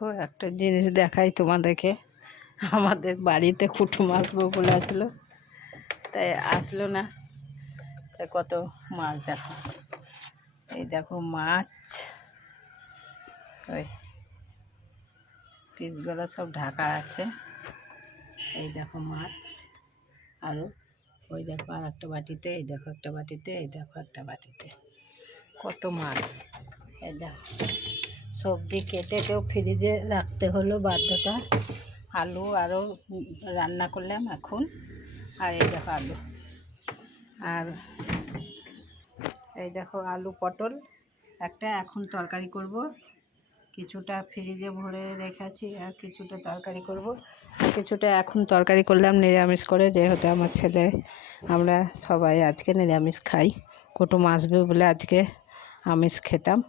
দেখো একটা জিনিস দেখাই তোমাদেরকে। আমাদের বাড়িতে কুটুম আসবো বলে আসলো, তাই আসলো না। তাই কত মাছ দেখো, এই দেখো মাছ, ওই পিসগুলো সব ঢাকা আছে। এই দেখো মাছ, আরও ওই দেখো আর একটা বাটিতে, এই দেখো একটা বাটিতে, এই দেখো একটা বাটিতে, কত মাছ। এই দেখো সবজি কেটে কেউ ফ্রিজে রাখতে হলো বাধ্যতা। আলু আরও রান্না করলাম এখন। আর এই দেখো আলু, আর এই দেখো আলু পটল একটা এখন তরকারি করব। কিছুটা ফ্রিজে ভরে রেখেছি আর কিছুটা তরকারি করব। কিছুটা এখন তরকারি করলাম নিরামিষ করে, যেহেতু আমার ছেলে আমরা সবাই আজকে নিরামিষ খাই। কুটুম আসবে বলে আজকে আমিষ খেতাম।